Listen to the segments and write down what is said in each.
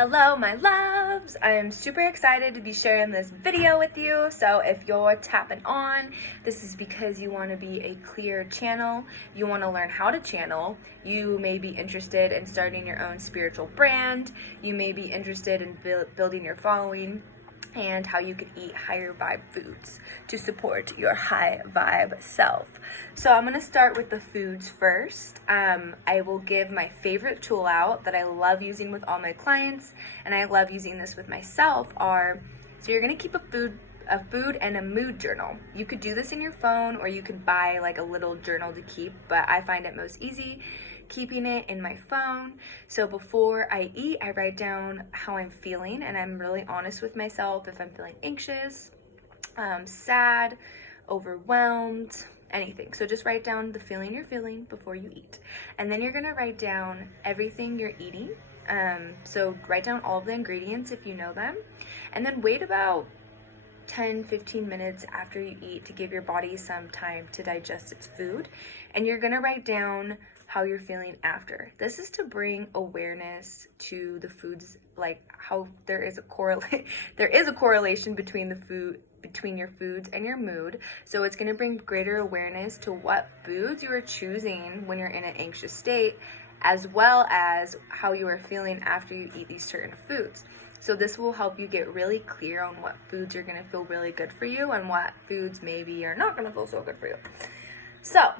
Hello, my loves! I'm super excited to be sharing this video with you. So if you're tapping on, this is because you want to be a clear channel. You want to learn how to channel. You may be interested in starting your own spiritual brand. You may be interested in building your following and how you could eat higher vibe foods to support your high vibe self. So I'm gonna start with the foods first. I will give my favorite tool out that I love using with all my clients, and I love using this with myself so you're gonna keep a food and a mood journal. You could do this in your phone, or you could buy like a little journal to keep, but I find it most easy keeping it in my phone. So before I eat, I write down how I'm feeling, and I'm really honest with myself if I'm feeling anxious, sad, overwhelmed, anything. So just write down the feeling you're feeling before you eat. And then you're gonna write down everything you're eating. So write down all of the ingredients if you know them, and then wait about 10-15 minutes after you eat to give your body some time to digest its food. And you're gonna write down how you're feeling after. This is to bring awareness to the foods, like how there is a correlation between your foods and your mood. So it's going to bring greater awareness to what foods you are choosing when you're in an anxious state, as well as how you are feeling after you eat these certain foods. So this will help you get really clear on what foods are going to feel really good for you and what foods maybe are not going to feel so good for you. So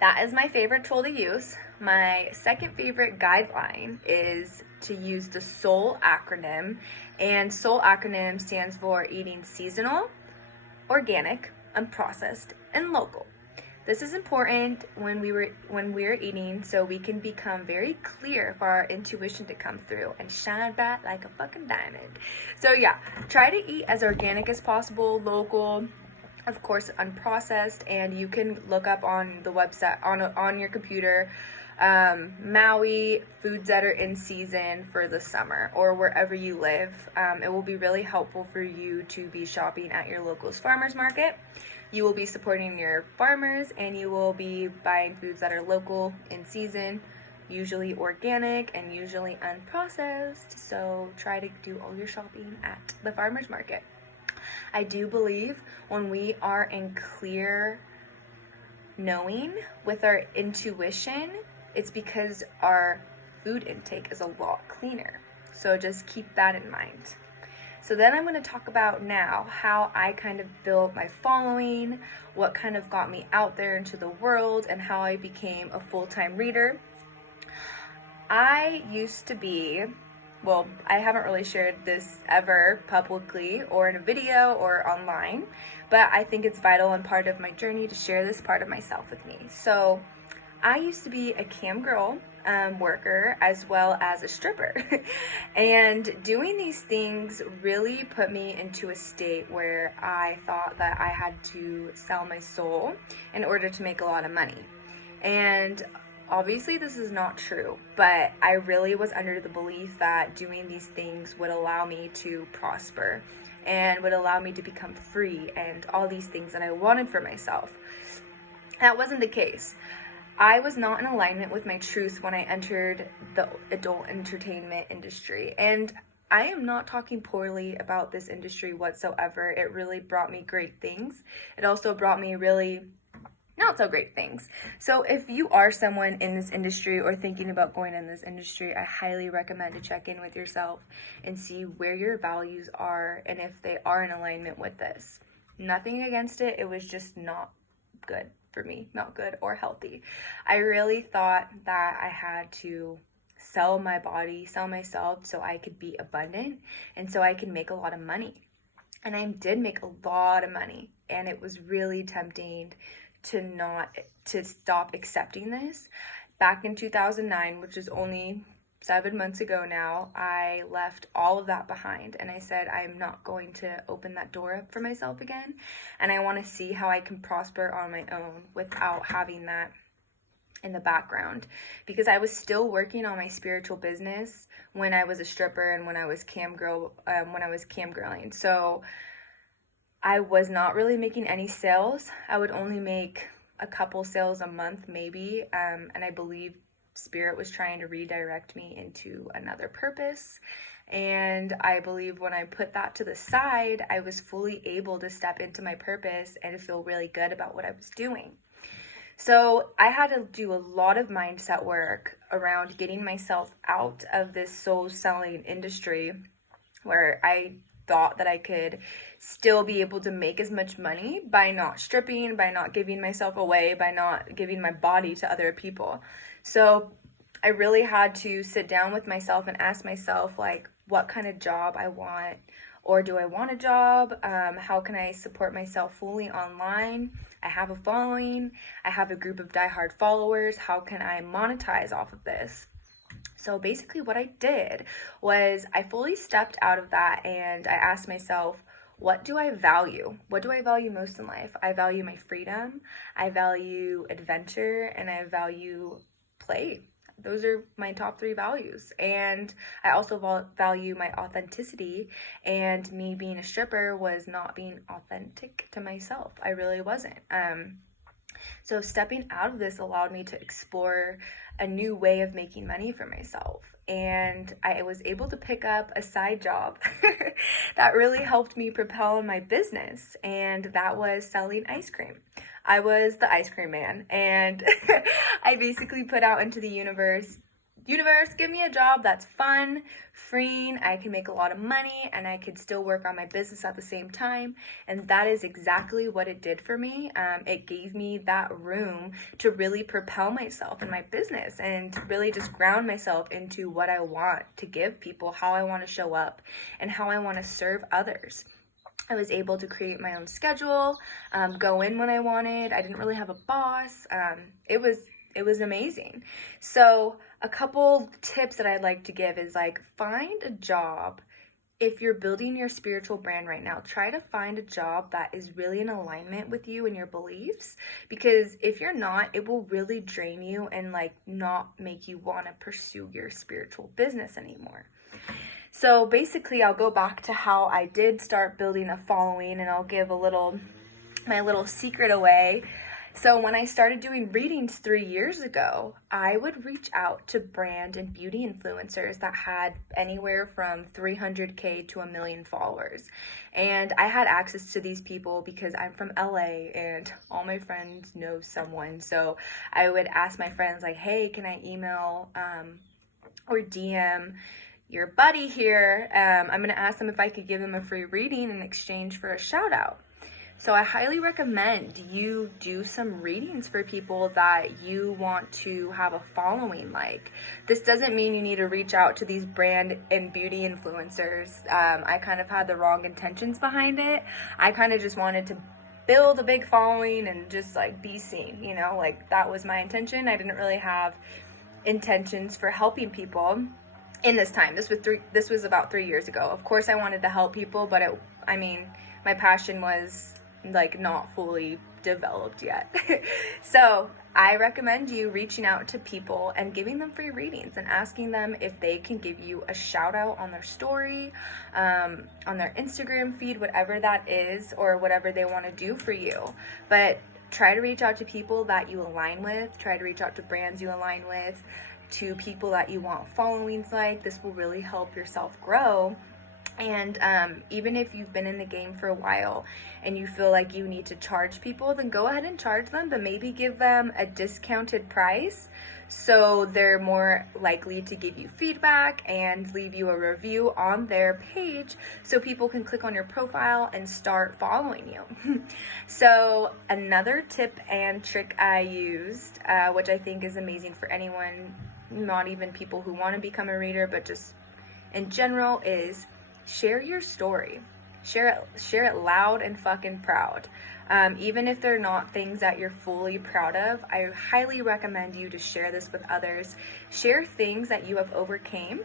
that is my favorite tool to use. My second favorite guideline is to use the SOUL acronym. And SOUL acronym stands for eating seasonal, organic, unprocessed, and local. This is important when we're eating, so we can become very clear for our intuition to come through and shine bright like a fucking diamond. So yeah, try to eat as organic as possible, local, of course unprocessed, and you can look up on the website on your computer Maui foods that are in season for the summer, or wherever you live. It will be really helpful for you to be shopping at your local's farmers market. You will be supporting your farmers, and you will be buying foods that are local, in season, usually organic, and usually unprocessed. So try to do all your shopping at the farmers market. I do believe when we are in clear knowing with our intuition, it's because our food intake is a lot cleaner. So just keep that in mind. So then I'm going to talk about now how I kind of built my following, what kind of got me out there into the world, and how I became a full-time reader. I used to be, well, I haven't really shared this ever publicly or in a video or online, but I think it's vital and part of my journey to share this part of myself with me. So I used to be a cam girl worker as well as a stripper. And doing these things really put me into a state where I thought that I had to sell my soul in order to make a lot of money. And obviously this is not true, but I really was under the belief that doing these things would allow me to prosper and would allow me to become free and all these things that I wanted for myself. That wasn't the case. I was not in alignment with my truth when I entered the adult entertainment industry. And I am not talking poorly about this industry whatsoever. It really brought me great things. It also brought me really not so great things. So if you are someone in this industry or thinking about going in this industry, I highly recommend to check in with yourself and see where your values are and if they are in alignment with this. Nothing against it. It was just not good for me, not good or healthy. I really thought that I had to sell my body, sell myself so I could be abundant and so I could make a lot of money. And I did make a lot of money, and it was really tempting to stop accepting this. Back in 2009, which is only 7 months ago now, I left all of that behind, and I said I'm not going to open that door up for myself again, and I want to see how I can prosper on my own without having that in the background, because I was still working on my spiritual business when I was a stripper and when I was camgirling. So I was not really making any sales. I would only make a couple sales a month maybe, and I believe Spirit was trying to redirect me into another purpose. And I believe when I put that to the side, I was fully able to step into my purpose and feel really good about what I was doing. So I had to do a lot of mindset work around getting myself out of this soul selling industry where I thought that I could still be able to make as much money by not stripping, by not giving myself away, by not giving my body to other people. So I really had to sit down with myself and ask myself, like, what kind of job I want, or do I want a job? How can I support myself fully online? I have a following. I have a group of diehard followers. How can I monetize off of this? So basically what I did was I fully stepped out of that and I asked myself, what do I value? What do I value most in life? I value my freedom, I value adventure, and I value play. Those are my top 3 values. And I also value my authenticity, and me being a stripper was not being authentic to myself. I really wasn't. So stepping out of this allowed me to explore a new way of making money for myself. And I was able to pick up a side job that really helped me propel in my business. And that was selling ice cream. I was the ice cream man. And I basically put out into the universe, give me a job that's fun, freeing, I can make a lot of money, and I could still work on my business at the same time. And that is exactly what it did for me. It gave me that room to really propel myself in my business and really just ground myself into what I want to give people, how I want to show up, and how I want to serve others. I was able to create my own schedule, go in when I wanted. I didn't really have a boss. It was amazing. So a couple tips that I'd like to give is, like, find a job. If you're building your spiritual brand right now, try to find a job that is really in alignment with you and your beliefs, because if you're not, it will really drain you and, like, not make you want to pursue your spiritual business anymore. So basically, I'll go back to how I did start building a following, and I'll give my little secret away. So when I started doing readings 3 years ago, I would reach out to brand and beauty influencers that had anywhere from 300K to 1 million followers. And I had access to these people because I'm from LA and all my friends know someone. So I would ask my friends, like, hey, can I email or DM your buddy here? I'm going to ask them if I could give them a free reading in exchange for a shout out. So I highly recommend you do some readings for people that you want to have a following like. This doesn't mean you need to reach out to these brand and beauty influencers. I kind of had the wrong intentions behind it. I kind of just wanted to build a big following and just, like, be seen, you know, like, that was my intention. I didn't really have intentions for helping people in this time. This was about 3 years ago. Of course I wanted to help people, but my passion was, like, not fully developed yet. So I recommend you reaching out to people and giving them free readings and asking them if they can give you a shout out on their story, on their Instagram feed, whatever that is, or whatever they want to do for you. But try to reach out to people that you align with. Try to reach out to brands you align with, to people that you want followings like. This will really help yourself grow. And even if you've been in the game for a while and you feel like you need to charge people, then go ahead and charge them, but maybe give them a discounted price so they're more likely to give you feedback and leave you a review on their page so people can click on your profile and start following you. So another tip and trick I used, which I think is amazing for anyone, not even people who want to become a reader, but just in general, is share your story. Share it loud and fucking proud. Even if they're not things that you're fully proud of, I highly recommend you to share this with others. Share things that you have overcame,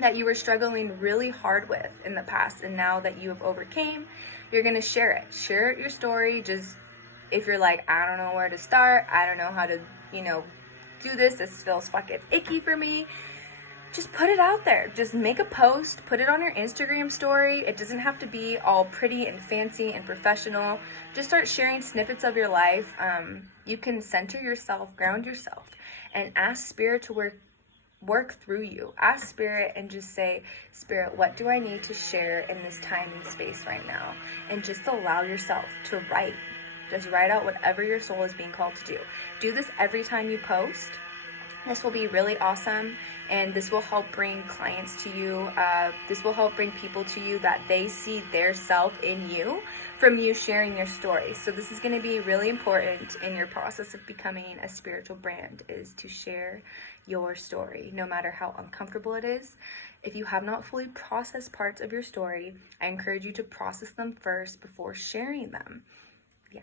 that you were struggling really hard with in the past, and now that you have overcame, you're gonna share it. Share your story. Just, if you're like, I don't know where to start, I don't know how to, do this feels fucking icky for me, just put it out there. Just make a post, put it on your Instagram story. It doesn't have to be all pretty and fancy and professional. Just start sharing snippets of your life. You can center yourself, ground yourself, and ask Spirit to work through you. Ask Spirit and just say, Spirit, what do I need to share in this time and space right now? And just allow yourself to write. Just write out whatever your soul is being called to do. Do this every time you post. This will be really awesome, and this will help bring clients to you. This will help bring people to you that they see their self in you from you sharing your story. So this is going to be really important in your process of becoming a spiritual brand, is to share your story, no matter how uncomfortable it is. If you have not fully processed parts of your story, I encourage you to process them first before sharing them. Yeah.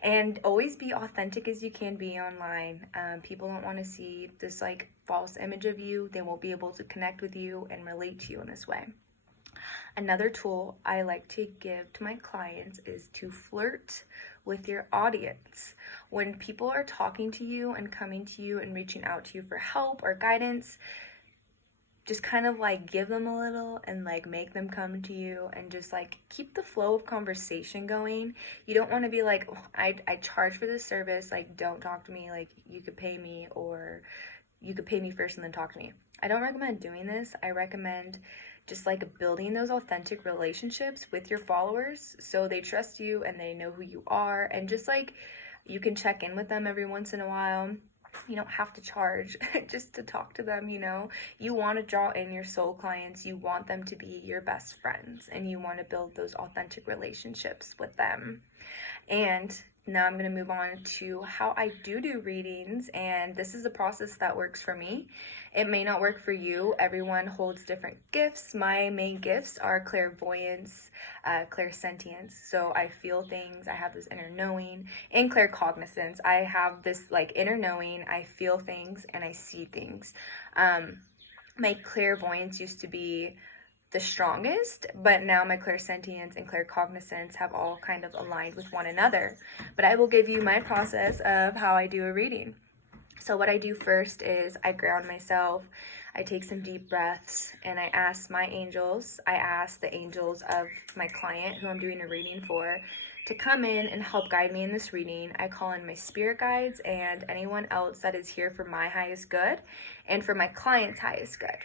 And always be authentic as you can be online. People don't want to see this like false image of you. They won't be able to connect with you and relate to you in this way. Another tool I like to give to my clients is to flirt with your audience. When people are talking to you and coming to you and reaching out to you for help or guidance, just kind of like give them a little and like make them come to you, and just like keep the flow of conversation going. You don't want to be like, oh, I charge for this service, like don't talk to me, like you could pay me, or you could pay me first and then talk to me. I don't recommend doing this. I recommend just like building those authentic relationships with your followers so they trust you and they know who you are, and just like you can check in with them every once in a while. You don't have to charge just to talk to them, you know. You want to draw in your soul clients. You want them to be your best friends, and you want to build those authentic relationships with them. And now I'm going to move on to how I do readings, and this is a process that works for me. It may not work for you. Everyone holds different gifts. My main gifts are clairvoyance, clairsentience, so I feel things, I have this inner knowing, and claircognizance. I have this like inner knowing, I feel things, and I see things. My clairvoyance used to be the strongest, but now my clairsentience and claircognizance have all kind of aligned with one another. But I will give you my process of how I do a reading. So what I do first is I ground myself, I take some deep breaths, and I ask my angels, I ask the angels of my client who I'm doing a reading for to come in and help guide me in this reading. I call in my spirit guides and anyone else that is here for my highest good and for my client's highest good.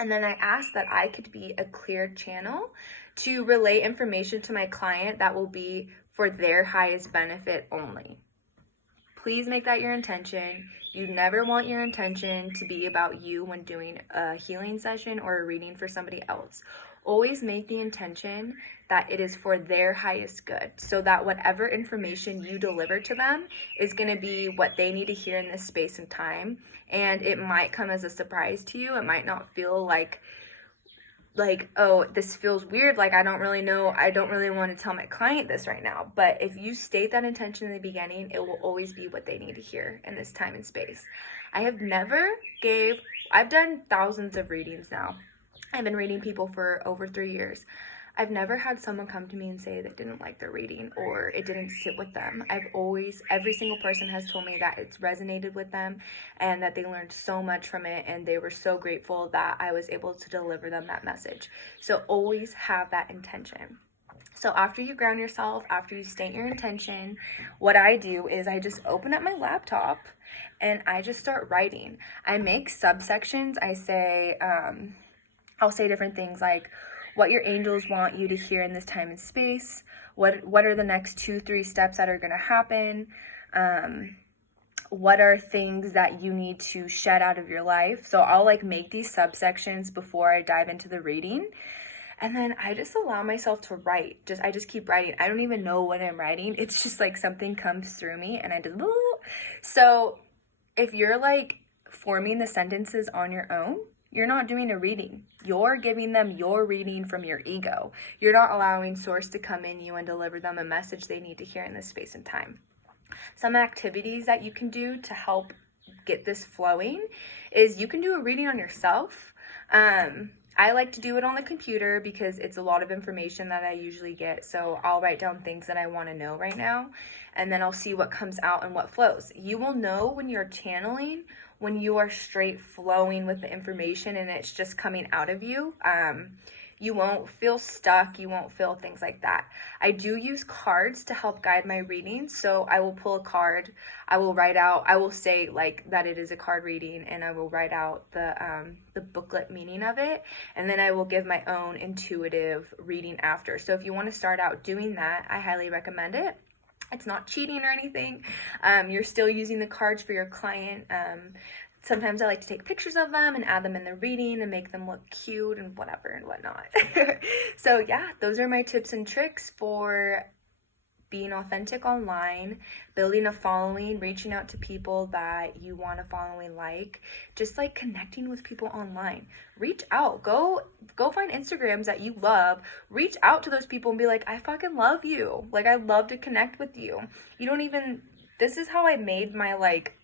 And then I ask that I could be a clear channel to relay information to my client that will be for their highest benefit only. Please make that your intention. You never want your intention to be about you when doing a healing session or a reading for somebody else. Always make the intention that it is for their highest good, so that whatever information you deliver to them is going to be what they need to hear in this space and time. And it might come as a surprise to you. It might not feel like, oh, this feels weird, like I don't really know, I don't really want to tell my client this right now. But if you state that intention in the beginning, it will always be what they need to hear in this time and space. I've done thousands of readings now. I've been reading people for over 3 years. I've never had someone come to me and say they didn't like their reading or it didn't sit with them. Every single person has told me that it's resonated with them and that they learned so much from it, and they were so grateful that I was able to deliver them that message. So always have that intention. So after you ground yourself, after you state your intention, what I do is I just open up my laptop and I just start writing. I make subsections. I'll say different things like what your angels want you to hear in this time and space, what are the next 2-3 steps that are going to happen, what are things that you need to shed out of your life. So I'll like make these subsections before I dive into the reading. And then I just allow myself to write. I just keep writing. I don't even know what I'm writing. It's just like something comes through me and I just, so if you're like forming the sentences on your own, you're not doing a reading. You're giving them your reading from your ego. You're not allowing source to come in you and deliver them a message they need to hear in this space and time. Some activities that you can do to help get this flowing is you can do a reading on yourself. I like to do it on the computer because it's a lot of information that I usually get. So I'll write down things that I want to know right now, and then I'll see what comes out and what flows. You will know when you're channeling when you are straight flowing with the information and it's just coming out of you. You won't feel stuck. You won't feel things like that. I do use cards to help guide my readings. So I will pull a card. I will say like that it is a card reading, and I will write out the booklet meaning of it. And then I will give my own intuitive reading after. So if you want to start out doing that, I highly recommend it. It's not cheating or anything. You're still using the cards for your client. Sometimes I like to take pictures of them and add them in the reading and make them look cute and whatever and whatnot. So yeah, those are my tips and tricks for being authentic online, building a following, reaching out to people that you want a following, like just like connecting with people online. Reach out, go find Instagrams that you love, reach out to those people and be like, I fucking love you, like I love to connect with you. This is how I made my like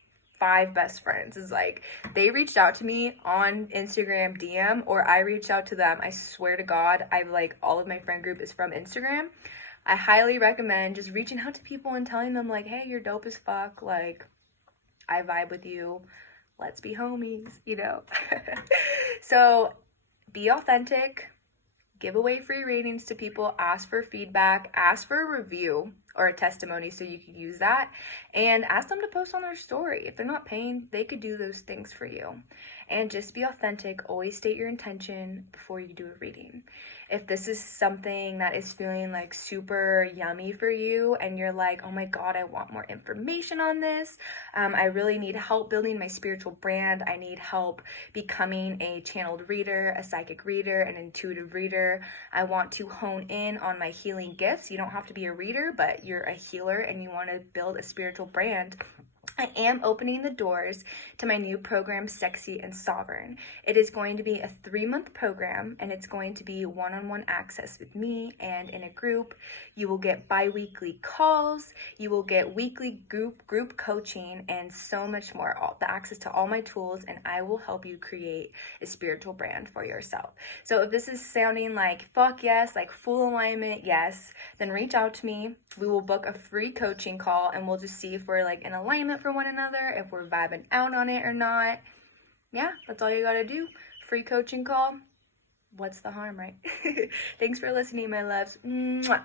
5 best friends, is like they reached out to me on Instagram DM, or I reached out to them. I swear to God, I like all of my friend group is from Instagram. I highly recommend just reaching out to people and telling them like, hey, you're dope as fuck, like I vibe with you, let's be homies, you know. So be authentic, give away free ratings to people, ask for feedback, ask for a review or a testimony so you could use that, and ask them to post on their story. If they're not paying, they could do those things for you. And just be authentic. Always state your intention before you do a reading. If this is something that is feeling like super yummy for you and you're like, oh my God, I want more information on this. I really need help building my spiritual brand. I need help becoming a channeled reader, a psychic reader, an intuitive reader. I want to hone in on my healing gifts. You don't have to be a reader, but you're a healer and you want to build a spiritual brand. I am opening the doors to my new program, Sexy and Sovereign. It is going to be a 3-month program, and it's going to be one-on-one access with me and in a group. You will get bi-weekly calls, you will get weekly group coaching, and so much more. All the access to all my tools, and I will help you create a spiritual brand for yourself. So if this is sounding like fuck yes, like full alignment, yes, then reach out to me. We will book a free coaching call, and we'll just see if we're like in alignment for one another, if we're vibing out on it or not. Yeah, that's all you gotta do. Free coaching call. What's the harm, right? Thanks for listening, my loves. Mwah.